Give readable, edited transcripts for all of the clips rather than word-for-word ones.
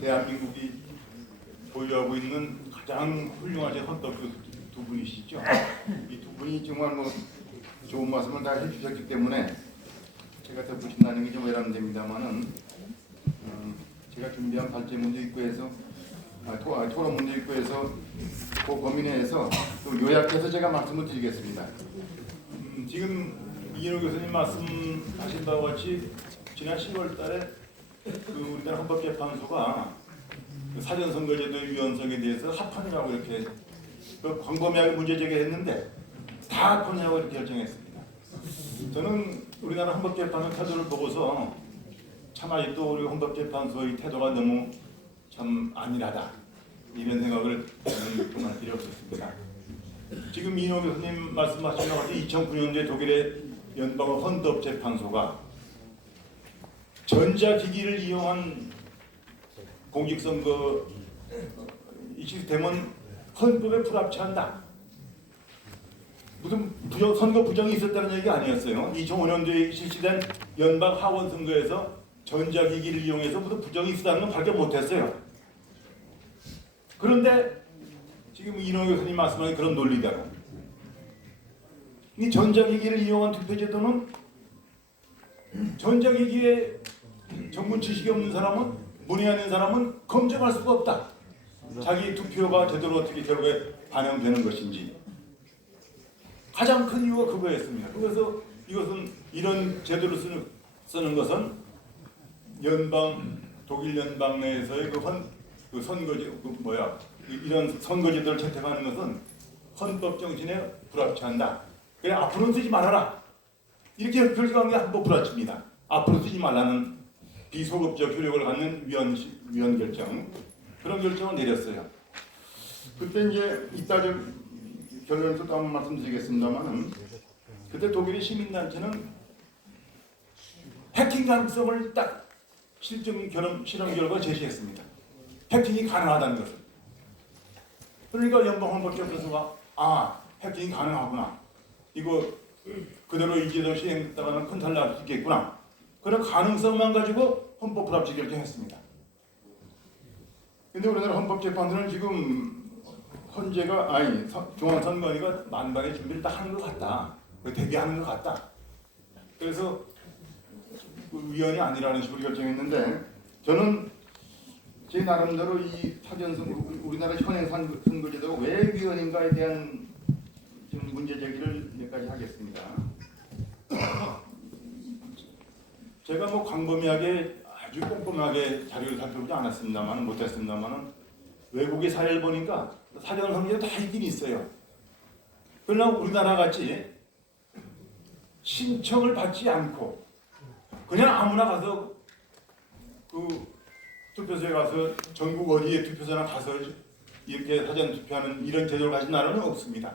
대한민국이 보유하고 있는 가장 훌륭하신 헌법교 두 분이시죠. 이 두 분이 정말 뭐 좋은 말씀을 다 해주셨기 때문에 제가 덧붙인다는 게 좀 외람됩니다만은 제가 준비한 발제 문제 입구에서 토론 문제 입구에서 그 범위 내에서 좀 요약해서 제가 말씀을 드리겠습니다. 지금 이인호 교수님 말씀하신 바와 같이 지난 10월달에 우리나라 헌법재판소가 사전선거제도 유연성에 대해서 합헌이라고 이렇게 광범위하게 문제 제기했는데 다 합헌이라고 이렇게 결정했습니다. 저는 우리나라 헌법재판소 태도를 보고서 참 아직도 우리 헌법재판소의 태도가 너무 참 안일하다 이런 생각을 저는 정말 필요 없었습니다. 지금 이인호 교수님 말씀하신 것 같이 2009년도에 독일의 연방 헌법재판소가 전자기기를 이용한 공직선거 이 시스템은 헌법에 불합치한다. 무슨 선거 부정이 있었다는 얘기가 아니었어요. 2005년도에 실시된 연방 하원 선거에서 전자기기를 이용해서 무슨 부정이 있었다는 건 밝혀 못했어요. 그런데 지금 이인호 교수님 말씀하신 그런 논리대로 이 전자기기를 이용한 투표제도는 전자기기에 전문 지식이 없는 사람은 문의하는 사람은 검증할 수가 없다. 자기 투표가 제대로 어떻게 결과에 반영되는 것인지 가장 큰 이유가 그거였습니다. 그래서 이것은 이런 제도를 쓰는 것은 독일 연방 내에서의 선거제 이런 선거제도를 채택하는 것은 헌법 정신에 불합치한다. 그래 앞으로는 쓰지 말아라. 이렇게 결정한 게 헌법 불합치입니다. 앞으로 쓰지 말라는 비소급적 효력을 갖는 위원 결정 그런 결정을 내렸어요. 그때 이제 이따 좀 결론을 또 한번 말씀드리겠습니다만은 그때 독일의 시민단체는 해킹 가능성을 딱 실험 결과 제시했습니다. 해킹이 가능하다는 것을. 그러니까 연방 헌법재판소가 해킹이 가능하구나. 이거 그대로 이 제도 시행했다가는 큰 탈 날 수 있겠구나. 그런 가능성만 가지고 헌법 불합치 결정했습니다. 근데 우리나라 헌법재판소는 지금 중앙선관위가 만반의 준비를 다 하는 것 같다. 대기하는 것 같다. 그래서 위원이 아니라는 식으로 결정했는데 저는 제 나름대로 이 우리나라 현행 선거제도가 왜 위헌인가에 대한 좀 문제 제기를 몇 가지 하겠습니다. 제가 뭐 광범위하게 아주 꼼꼼하게 자료를 살펴보지 못했습니다만은 외국의 사례를 보니까 사전 선거제도 다 있긴 있어요. 그러나 우리나라 같이 신청을 받지 않고 그냥 아무나 가서 투표소에 가서 전국 어디에 투표소나 가서 이렇게 사전 투표하는 이런 제도를 가진 나라는 없습니다.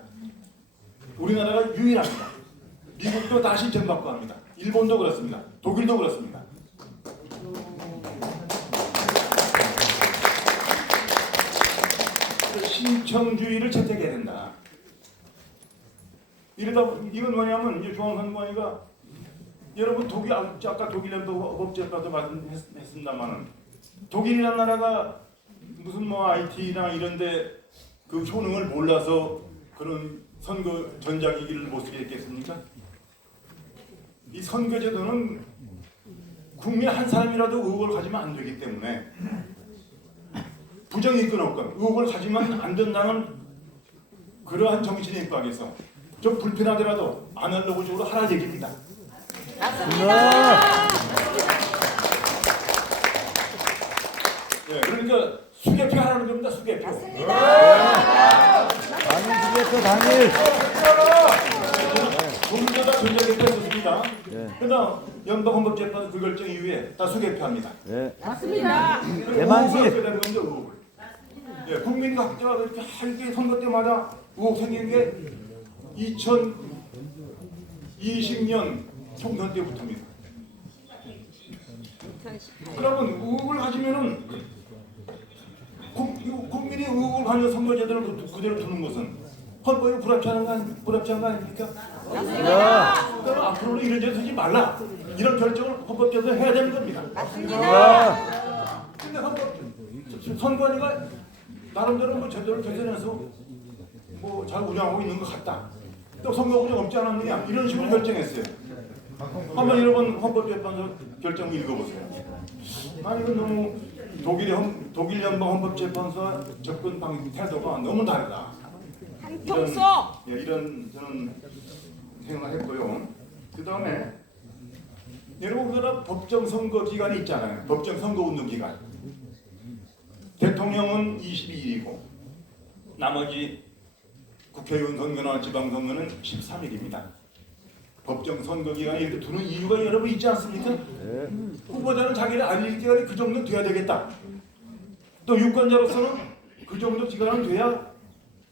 우리나라가 유일합니다. 미국도 다 신청받고 합니다. 일본도 그렇습니다. 독일도 그렇습니다. 신청주의를 채택해야 된다. 이건 뭐냐면 중앙선관위가 여러분 아까 독일 헌법재판소 말씀했습니다만은 독일이라는 나라가 무슨 IT나 이런데 그 효능을 몰라서 그런 선거 전자기기를 못 쓰게 했겠습니까? 이 선거제도는 국민 한 사람이라도 의혹을 가지면 안 되기 때문에 부정이 있건 없건 의혹을 가지면 안 된다는 그러한 정신에 입각해서 좀 불편하더라도 아날로그적으로 하라는 얘기입니다. 맞습니다. 네, 그러니까 수개표 하라는 겁니다. 수개표. 맞습니다. 당일 수개표 당일. 종교가 전자개표 썼습니다. 그러나 연방헌법재판소 그 결정 이후에 다 수개표합니다. 네. 맞습니다. 대만시. 네, 국민 각자가 그렇게 할게 선거 때마다 의혹 생긴 게 2020년 총선 때부터입니다. 그러면 의혹을 가지면은 국민이 의혹을 가는 선거제도를 그대로 두는 것은 헌법에 불합치한 거 아닙니까? 맞습니다. 그럼 앞으로는 이런 제도 쓰지 말라. 이런 결정을 헌법재판소에서 해야 되는 겁니다. 맞습니다. 근데 선관위가 나름대로 뭐 제도를 개선해서 뭐 잘 운영하고 있는 것 같다. 또 선거가 좀 없지 않았느냐 이런 식으로 결정했어요. 한번 여러분 헌법재판소 결정 읽어보세요. 아 이건 너무 독일 연방 헌법재판소와 접근 태도가 너무 다르다. 이런 저는 생각을 했고요. 그 다음에 여러분 우리나라 법정 선거 기간이 있잖아요. 법정 선거 운동 기간. 대통령은 22일이고 나머지 국회의원 선거나 지방선거는 13일입니다. 법정 선거 기간이 이렇게 두는 이유가 여러분 있지 않습니까? 후보자는 자기를 알릴 기간이 그 정도 돼야 되겠다. 또 유권자로서는 그 정도 기간은 돼야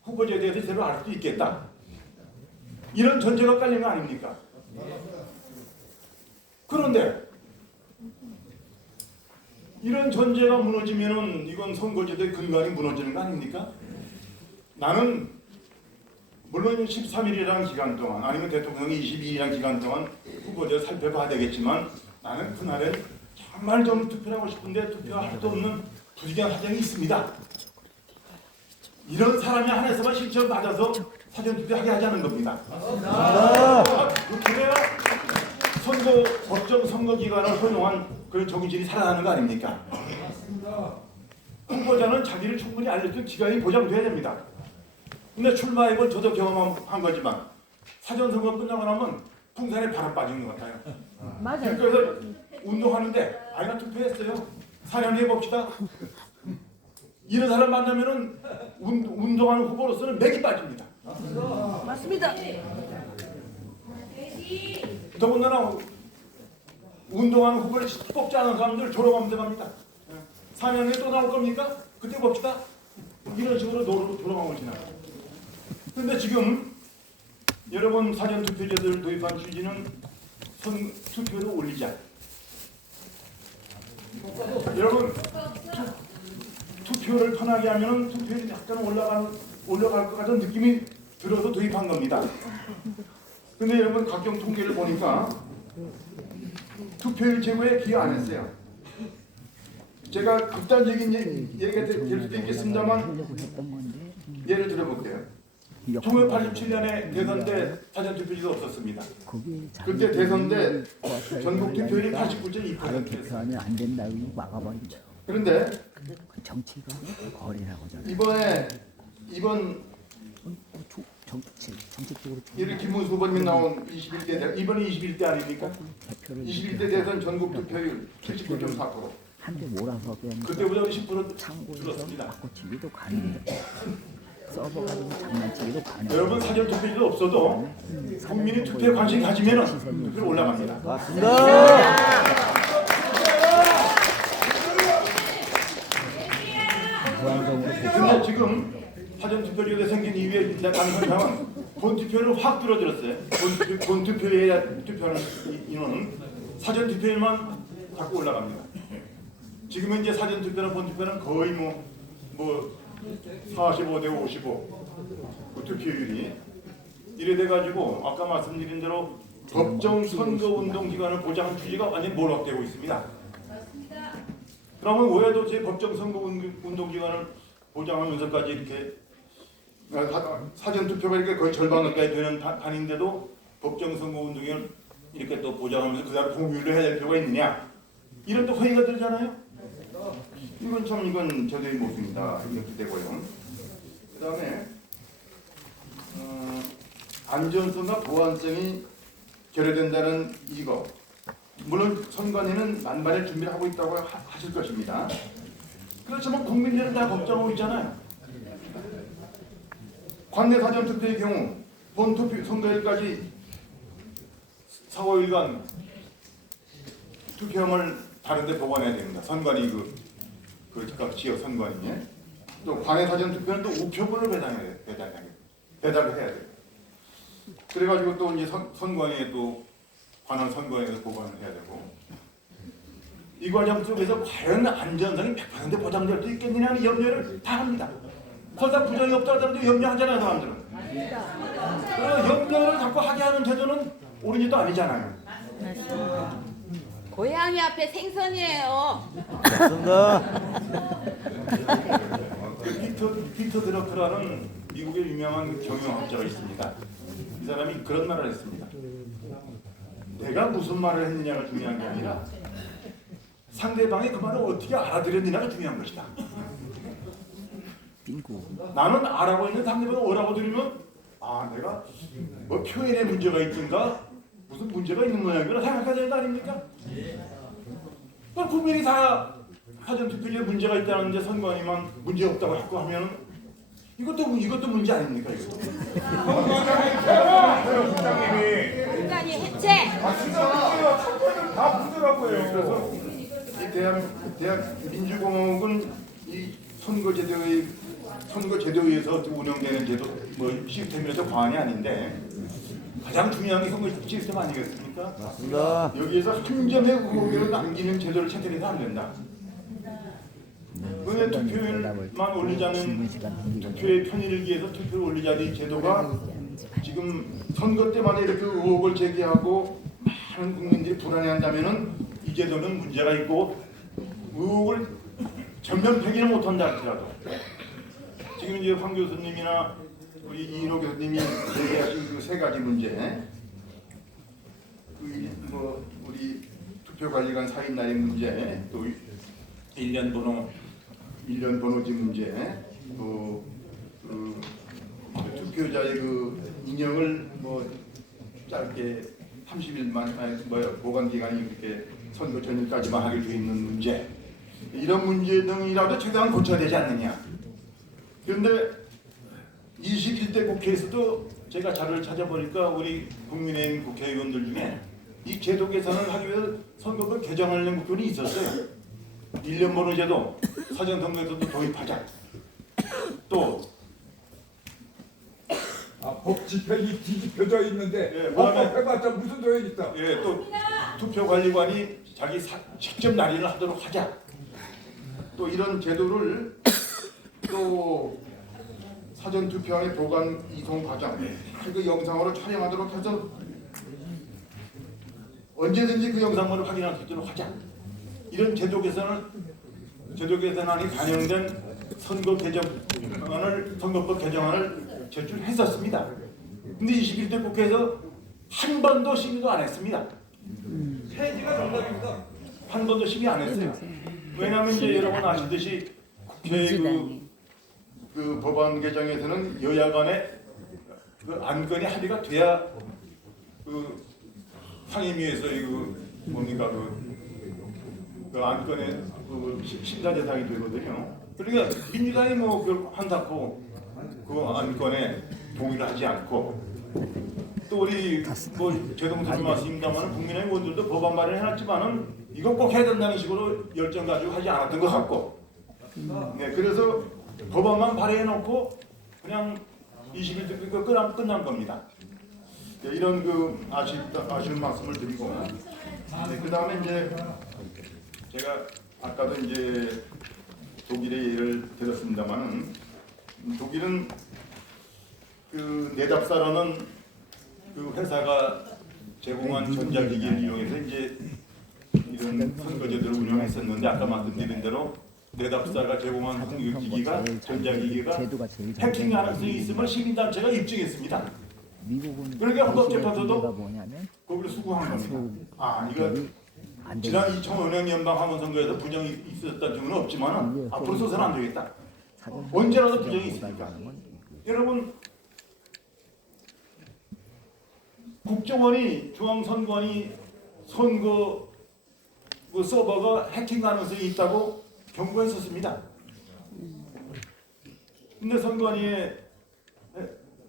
후보자에 대해서 제대로 알 수 있겠다. 이런 전제가 깔린 거 아닙니까? 그런데 이런 전제가 무너지면은 이건 선거제도의 근간이 무너지는 거 아닙니까? 나는 물론 13일이라는 기간 동안 아니면 대통령이 22일이라는 기간 동안 후보자를 살펴봐야 되겠지만 나는 그날엔 정말 좀 투표를 하고 싶은데 투표할 수 없는 부지런한 사정이 있습니다. 이런 사람이 한해서만 실천 받아서 사전투표하게 하자는 겁니다. 그래야 법정 선거 기간을 허용한 그런 정신이 살아나는 거 아닙니까? 후보자는 자기를 충분히 알려줄 기간이 보장돼야 됩니다. 근데 출마해본 저도 경험한 거지만 사전선거 끝나고 나면 풍산에 바람 빠지는 것 같아요. 맞아요. 그래서 운동하는데 나 투표했어요. 4년 후에 봅시다. 이런 사람 만나면은 운동하는 후보로서는 맥이 빠집니다. 맞습니다. 더군다나 운동하는 후보를 뽑지 않은 사람들 졸업하면서 갑니다. 4년 후에 또 나올 겁니까? 그때 봅시다. 이런 식으로 돌아가고 지나가요. 그런데 지금 여러분 사전투표제도를 도입한 취지는 투표를 올리자. 여러분 투표를 편하게 하면 투표율이 약간 올라갈 것 같은 느낌이 들어서 도입한 겁니다. 근데 여러분 각종 통계를 보니까 투표율 제고에 기여 안 했어요. 제가 극단적인 얘기가 될 수도 있겠습니다만 예를 들어볼게요. 1987년에 대선 때 사전투표제도 없었습니다. 그때 대선 때 전국 투표율이 89.2%였어요. 안 된다 이거 막아버리죠. 그런데 정치가 거리라고 이번 정책적으로 이를 김문수 후보님이 나온 21대 이번이 21대 아닙니까? 21대 대선 전국 투표율 79.4%. 한대 몰아서 그냥 그때보다 10% 창고에서 줄었습니다. 바꿔치기도 가능해. 서버 가지고 장난치기도 가능해. 여러분 사전 투표제도 없어도 국민이 투표에 관심 가지면 투표로 올라갑니다. 맞습니다. 근데 지금 사전 투표제도가 생긴 이후에 가능성은 본투표를 확 줄어들었어요. 본투표에 투표하는 인원은 사전 투표율만 자꾸 올라갑니다. 지금은 이제 사전 투표나 본투표는 거의 뭐 45대 55 그 투표율이 이래 돼가지고 아까 말씀드린 대로 법정 선거 운동 기간을 보장한 취지가 완전히 몰락되고 있습니다. 그러면 왜도 제 법정 선거 운동 기간을 보장하면서까지 이렇게 사전 투표가 이렇게 거의 절반 가까이 되는 판인데도 법정 선거 운동을 이렇게 또 보장하면서 그다음 공유를 해야 될 필요가 있느냐 이런 또 회의가 들잖아요. 이건 저들의 모습입니다. 이렇게 되고요. 그다음에 안전성과 보안성이 결여된다는 이거. 물론 선관위는 만반의 준비를 하고 있다고 하실 것입니다. 그렇지만 국민들은 다 걱정하고 있잖아요. 관내 사전투표의 경우 본투표 선거일까지 4, 5일간 투표함을 다른 데 보관해야 됩니다. 선관위 그 지역 선관위. 또 관내 사전투표는 또 우표본을 배달을 해야 돼요. 그래가지고 또 이제 선관위에 또 관할 선관위에서 보관을 해야 되고 이 과정 속에서 과연 안전성이 100% 보장될 수 있겠느냐는 염려를 다 합니다. 설사 부정이 없다 하더라도 염려하잖아요, 사람들은. 염려를 자꾸 하게 하는 제도는 옳은 일도 아니잖아요. 고양이 앞에 생선이에요. 맞습니다. 피터 드러크라는 미국의 유명한 경영학자가 있습니다. 이 사람이 그런 말을 했습니다. 내가 무슨 말을 했느냐가 중요한 게 아니라 상대방이 그 말을 어떻게 알아들였느냐가 중요한 것이다. 나는 알아고 있는 상대방이 뭐라고 들으면 내가 뭐 표현에 문제가 있든가 무슨 문제가 있는 모양이라 생각해야 되는 거 아닙니까? 그럼 분명히 다 사전투표에 문제가 있다는데 선관위만 문제 없다고 자꾸 하면 이것도 문제 아닙니까? 이것도. 인간이 해체. 다 부더라고요. 그래서 이 대한 민주공화국은 이 선거제도에서 운영되는 제도 시스템이라서 과언이 아닌데 가장 중요한 게 선거 시스템 아니겠습니까? 맞습니다. 여기에서 한 점의 의혹을 남기는 제도를 채택해서 안 된다. 그런데 투표율만 올리지 않은 투표의 편의를 위해서 투표를 올리지 않은 이 제도가 지금 선거 때마다 이렇게 의혹을 제기하고 많은 국민들이 불안해한다면은 이 제도는 문제가 있고 의혹을 전면 폐기를 못한다 할지라도 지금 이제 황 교수님이나 우리 이인호 교수님이 얘기하신 그 세 가지 문제, 우리 투표관리관 사인날의 문제, 또 1년 번호지 문제, 또 투표자의 그 인형을 짧게 30일만 보관 기간이 그렇게 선거 전일까지만 하게 돼 있는 문제, 이런 문제 등이라도 최대한 고쳐야 되지 않느냐. 그런데 21대 국회에서도 제가 자료를 찾아보니까 우리 국민의힘 국회의원들 중에 이 제도 개선을 하기 위해서 선거법 개정하려는 국회의원이 있었어요. 1년 번호 제도 사전선거에서도 도입하자. 또 법 집행이 뒤집혀져 있는데 예, 법 해봤자 무슨 소용이 있다. 예, 또 투표관리관이 자기 직접 날인을 하도록 하자. 또 이런 제도를 또 사전투표함의 보관 이송 과정 그 영상으로 촬영하도록 해서 언제든지 그 영상물을 확인할 수 있도록 하자. 이런 제도 개선안이 반영된 선거법 개정안을 제출했었습니다. 근데 21대 국회에서 한 번도 심의도 안 했습니다. 폐지가 정답입니다. 한 번도 심의 안 했어요. 왜냐하면 이제 여러분 아시듯이 국회의 그 법안 개정에서는 여야 간의 그 안건이 합의가 돼야 그 상임위에서 그 안건의 그 심사 대상이 되거든요. 그러니까 민주당이 한다고 그 안건에 동의를 하지 않고 또 우리 제동선 말씀입니다만 국민의힘 의원들도 법안 마련을 해놨지만은 이거 꼭 해야 된다는 식으로 열정 가지고 하지 않았던 것 같고, 네, 그래서 법안만 발의해놓고 그냥 21대 끝난 겁니다. 네, 이런 아쉬운 말씀을 드리고, 네, 그 다음에 이제 제가 아까도 이제 독일의 예를 들었습니다만은 독일은 그 네답사라는 그 회사가 제공한 전자기기를 이용해서 이제 이런 선거제도를 운영했었는데 아까 말씀드린 대로 네답사가 제공한 선거기기가 전자기기가 해킹 가능성이 있음을 시민단체가 입증했습니다. 그러니까 헌법재판소도 거기를 수긍한 겁니다. 이거 지난 2005년 연방하원선거에서 부정이 있었다는 증거는 없지만 앞으로 써서는 안 되겠다. 언제라도 부정이 있으니까. 여러분 국정원이 중앙선관위 선거 그 서버가 해킹 가능성이 있다고 경고했었습니다. 근데 선관위의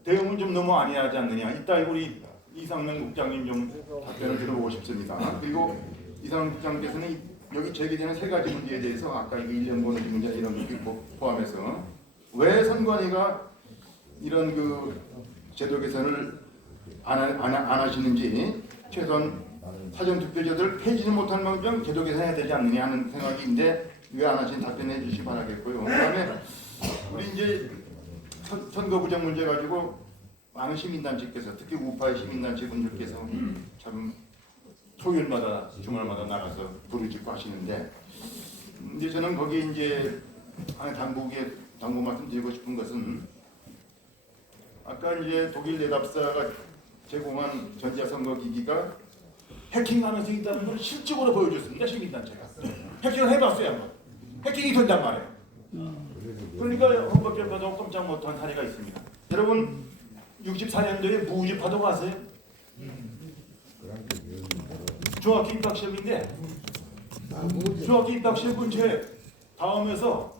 대응은 좀 너무 안이하지 않느냐. 이따 우리 이상명 국장님 좀 답변을 들어보고 싶습니다. 그리고 이상명 국장님께서는 여기 제기되는 세 가지 문제에 대해서 아까 1년 번호 문제 이런 거 포함해서 왜 선관위가 이런 그 제도 개선을 안 하시는지, 최소한 사전투표제도를 폐지는 못할 만큼 제도 개선해야 되지 않느냐 하는 생각인데 왜 안 하시는 답변해 주시기 바라겠고요. 그다음에 우리 이제 선거 부정 문제 가지고 많은 시민단체께서, 특히 우파의 시민단체 분들께서 참 토요일마다 주말마다 나가서 불을 짓고 하시는데 이제 저는 거기 이제 하나 당부 말씀드리고 싶은 것은 아까 이제 독일 내답사가 제공한 전자선거 기기가 해킹 가능성이 있다는 걸 실적으로 보여줬습니다. 시민단체가 해킹을 해봤어요 한번. 해킹이 된단 말이에요. 그러니까 헌법재판소가 꼼짝 못한 사례가 있습니다. 여러분 64년도에 무주파동 아세요? 중학교 입학시험인데 중학교 입학시험 근처에 다음에서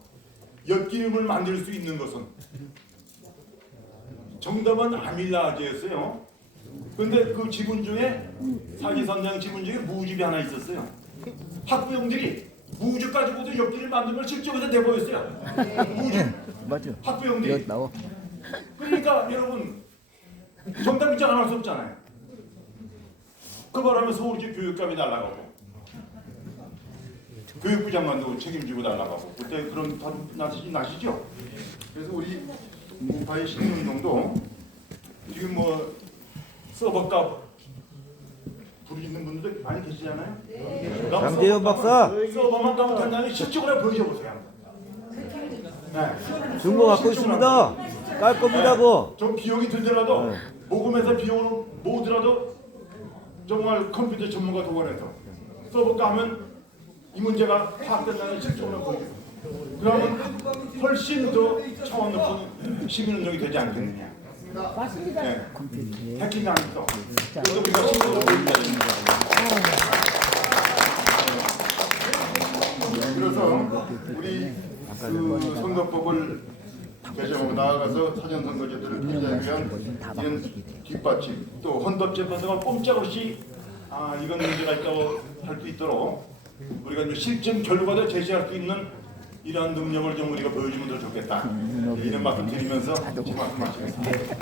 엿기름을 만들 수 있는 것은 정답은 아밀라제였어요. 근데 그 지분 중에 사지선장 지분 중에 무즙이 하나 있었어요. 학부형들이 무즙 가지고도 엿기름 만든 걸 실적에서 내보였어요. 무즙 맞아. 학부형들이. 여기 나와. 그러니까 여러분 정답 인정 안 할 수 없잖아요. 그 바람에 서울시 교육감이 날아가고 교육부 장관도 책임지고 날아가고 그때 그런 나시죠? 그래서 우리 우파의 시민운동도 지금 뭐 서버값 부르짖는 분들도 많이 계시잖아요. 장재현 박사 서버만 가면 실적으로 보여줘보세요. 네. 증거 갖고 있습니다. 깔 겁니다, 뭐. 좀 비용이 들더라도 모금해서 비용을 모으더라도 정말 컴퓨터 전문가 동원해서 써볼까 하면 이 문제가 파악된다는 실적으로 보여요. 그러면 훨씬 더 차원 높은 시민운동이 되지 않겠느냐. 맞습니다. 네. 컴퓨터에 해킹 가능성. 그래서 우리가 시민으로 보여야 됩니다. 그래서 우리 그 선거법을 개정하고 나아가서 사전선거제도를 폐지하기 위한 이런 뒷받침 또 헌법재판소가 꼼짝없이 이건 문제가 있다고 할 수 있도록 우리가 좀 실전 결과도 제시할 수 있는 이러한 능력을 좀 우리가 보여주면 더 좋겠다. 이런 말씀 드리면서 제 말씀 마치겠습니다.